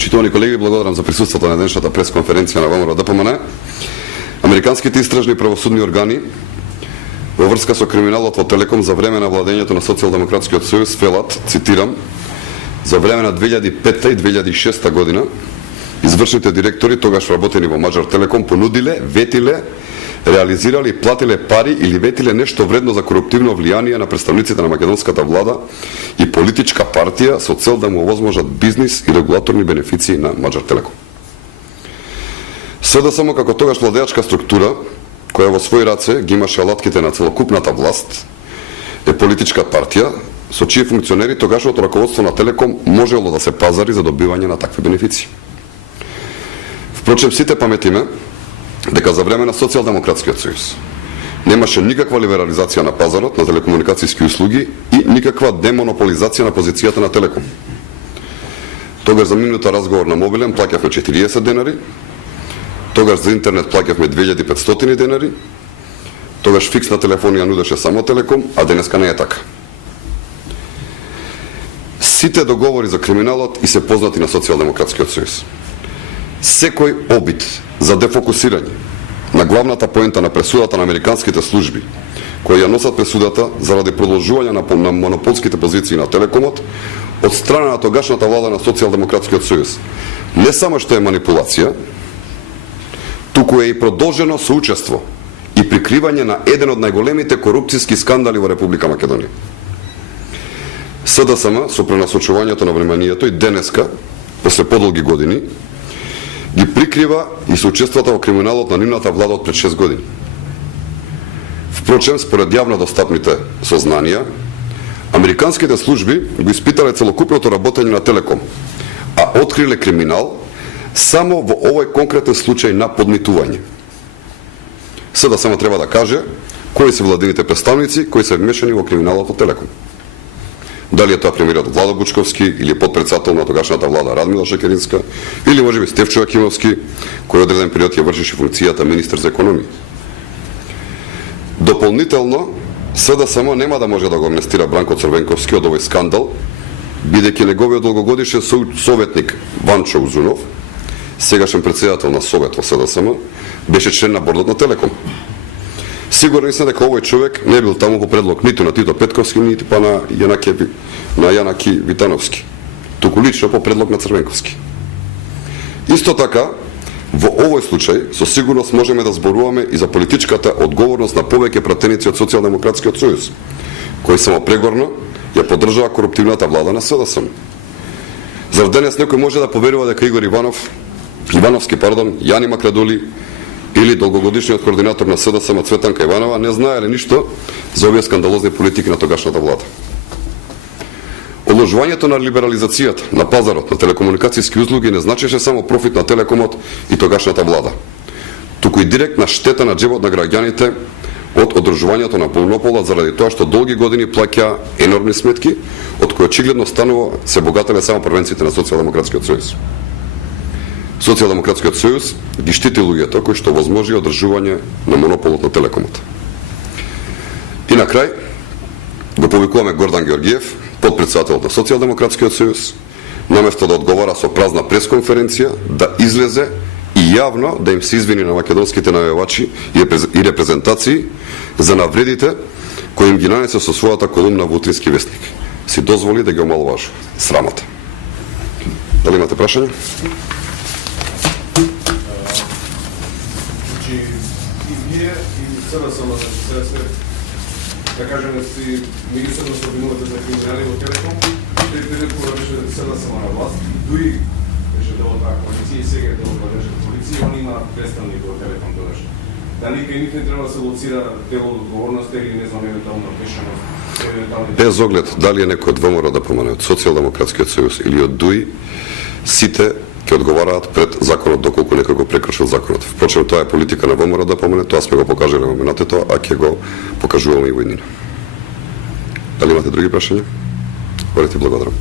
Почитувани колеги, благодарам за присуството на денешната пресконференција на ВМРО ДПМН. Американските истражни правосудни органи во врска со криминалот во Телеком за време на владењето на Социјалдемократскиот сојуз велат, цитирам, за време на 2005 и 2006 година извршните директори, тогаш вработени во Маđар Телеком, понудиле, ветиле, реализирали, платиле пари или ветиле нешто вредно за коруптивно влијание на представниците на македонската влада и политичка партија со цел да му овозможат бизнис и регулаторни бенефиции на Маđар Телеком. Све да само како тогаш владеачка структура, која во своји раце ги имаше алатките на целокупната власт, е политичка партија, со чии функционери тогашното раководство на Телеком можело да се пазари за добивање на такви бенефиции. Впрочем, сите паметиме дека за време на Социјалдемократскиот сојуз немаше никаква либерализација на пазарот на телекомуникацијски услуги и никаква демонополизација на позицијата на Телеком. Тогаш за минута разговор на мобилен плаќавме 40 денари, тогаш за интернет плаќавме 2500 денари, тогаш фиксна телефонија нудеше само Телеком, а денеска не е така. Сите договори за криминалот и се познати на Социјалдемократскиот сојуз. Секој обид за дефокусирање на главната поента на пресудата на американските служби, кои ја носат пресудата заради продолжување на монополските позиции на Телекомот, од страна на тогашната влада на Социјалдемократскиот сојуз, не само што е манипулација, туку е и продолжено соучество и прикривање на еден од најголемите корупцијски скандали во Република Македонија. СДСМ со пренасочувањето на вниманието и денеска, после подолги години, ги прикрива и соучествата во криминалот на нивната влада од пред 6 години. Впрочем, според јавно достапните сознанија, американските служби го испитале целокупното работење на Телеком, а откриле криминал само во овој конкретен случај на подмитување. Сега само треба да каже кои се владините представници кои се вмешани во криминалот во Телеком. Дали е тоа премиерот Владо Бучковски или потпредседател на тогашната влада Радмила Шекеринска или можеби Стефчо Јакимовски, кој одреден период ја вршеше функцијата министер за економија. Дополнително, СДСМ нема да може да го амнестира Бранко Црвенковски од овој скандал, бидејќи неговиот долгогодишен советник Ванчо Узунов, сегашен председател на Совет во СДСМ, беше член на бордот на Телеком. Сигурен сум дека овој човек не бил таму по предлог ниту на Тито Петковски, ниту па на Јанаки Витановски, туку лично по предлог на Црвенковски. Исто така, во овој случај, со сигурност можеме да зборуваме и за политичката одговорност на повеќе пратеници од Социјалдемократскиот сојуз, кои само прегорно ја поддржава коруптивната влада на СДСМ. Зар денес некој може да поверува дека Игор Ивановски, Јани Макрадули или долгогодишниот координатор на СДСМ Цветанка Иванова не знаеле ништо за овие скандалозни политики на тогашната влада. Одложувањето на либерализацијата на пазарот на телекомуникацијски услуги не значеше само профит на Телекомот и тогашната влада, туку и директна штета на џебот на граѓаните од одржувањето на монополот заради тоа што долги години плаќа енормни сметки, од кои очигледно станува се богателе само првенците на Социјалдемократскиот сојуз. Социјалдемократскиот сојуз ги штити луѓето кои што возможи одржување на монополот на Телекомот. И на крај го повикуваме Гордан Георгиев, подпредседател на Социјалдемократскиот сојуз, наместо да одговара со празна пресконференција, да излезе и јавно да им се извини на македонските најавачи и репрезентации за навредите кои им ги нанесе со својата колумна во Утрински вестник. Си дозволи да ги омаловажува. Срамота. Дали имате прашање? И вие, и СДСМ, да кажеме, си меѓусебно се обвинувате за криминали во Телеком, пред кога беше СДСМ на власт, дури беше дел од таа коалиција и сега е дел од владеачката коалиција, они има представник во Телеком тогаш. Да никој не треба да се лоцира дел од одговорноста или не знам евентуално пешаност. Без оглед дали е некој од ВМРО ДПМН, од Социјалдемократскиот сојуз или од ДУИ, сите ќе одговараат пред законот доколку некој го прекршил законот. Впрочем, тоа е политика на ВМРО ДПМН, тоа сме го покажале во минатото, а ќе го покажуваме и во иднина. Дали имате други прашања? Говорите, благодарам.